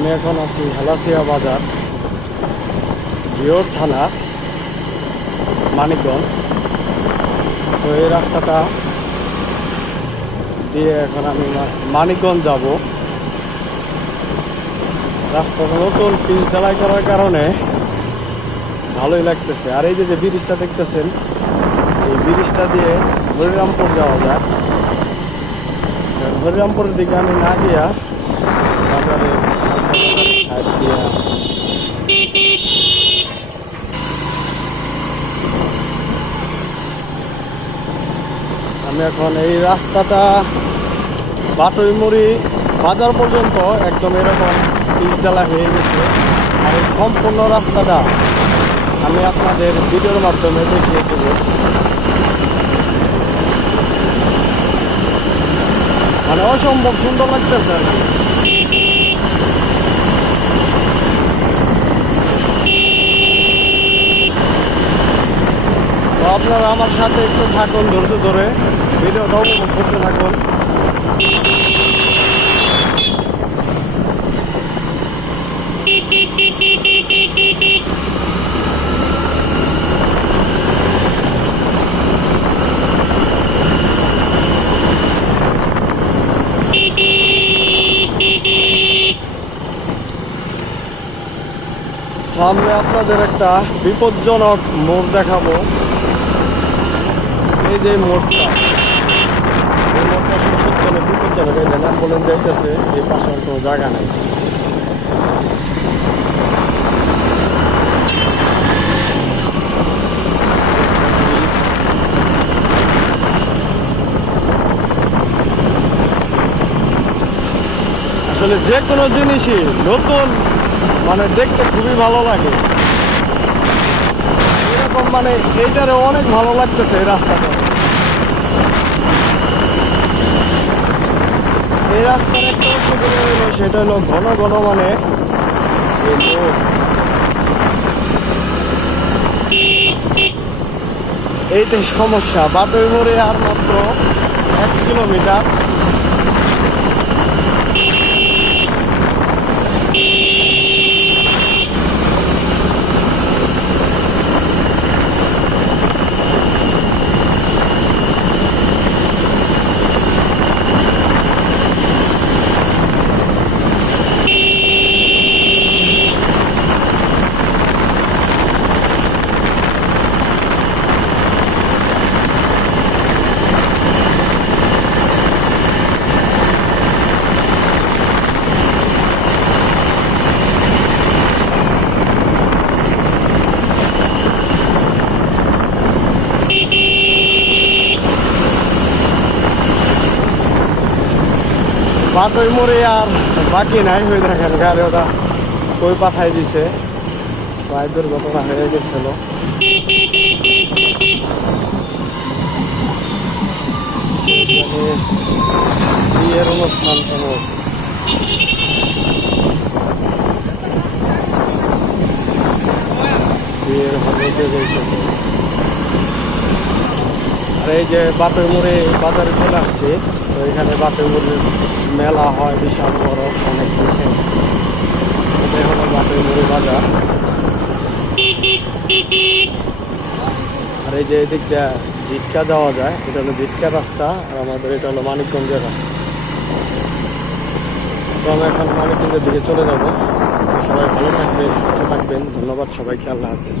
আমি এখন আছি হেলাচিয়া বাজার বিওর থানা, মানিকগঞ্জ। তো এই রাস্তাটা দিয়ে এখন আমি মানিকগঞ্জ যাব। রাস্তাটা নতুন পিচ ঢালাই করার কারণে ভালোই লাগতেছে। আর এই যে যে ব্রিজটা দেখতেছেন, এই ব্রিজটা দিয়ে হরিরামপুর যাওয়া যায়। হরিরামপুরের দিকে আমি না গিয়া বাজারে সাইড দিয়া আমি এখন এই রাস্তাটা বাটুইমুড়ি বাজার পর্যন্ত একদম এরকম পিচডালা হয়ে গেছে আর এই সম্পূর্ণ রাস্তাটা আমি আপনাদের ভিডিওর মাধ্যমে দেখিয়ে দেব মানে অসম্ভব সুন্দর লাগতেছে আর কি। তো আপনারা আমার সাথে একটু থাকুন, ধৈর্য ধরে ভিডিওটা উপভোগ করতে থাকুন। সামনে আপনাদের একটা বিপজ্জনক মোড় দেখাবো। এই যে মোড়টা, এই মোড়টা এই যে অ্যাম্বুলেন্স যাইতেছে, এই পাশে কোনো জায়গা নেই। আসলে যে কোনো জিনিসই নতুন মানে দেখতে খুবই ভালো লাগে। এরকম মানে এইটারে অনেক ভালো লাগতেছে এই রাস্তাটা। এই রাস্তার একটা অসুবিধা হলো সেটা হলো ঘন ঘন মানে এই এইটাই সমস্যা। বাটই মোড়ে আর মাত্র এক কিলোমিটার। বাটই মোড়ে আর বাকি নাই হয়ে দেখেন গাড়ি ওটা কই পাঠাই দিছে। প্রায় দুর্ঘটনা হয়ে গেছিল বিয়ের অনুষ্ঠান বিয়ের হবে এই যে বাপের মোড়ে বাজারে চলে আসছে, তো এখানে বাপের মোড়ে মেলা হয়, বিশাল বড়, অনেক দেখে হলো বাপের মোড়ে বাজার। আর এই যে এদিকটা ভিটকা যাওয়া যায়, এটা হলো ভিটকা রাস্তা, আর আমাদের এটা হলো মানিকগঞ্জের রাস্তা। তো আমি এখন মানিকগঞ্জের দিকে চলে যাব। সবাই ভালো থাকবেন, সুস্থ থাকবেন। ধন্যবাদ সবাইকে, আল্লাহ হাফিজ।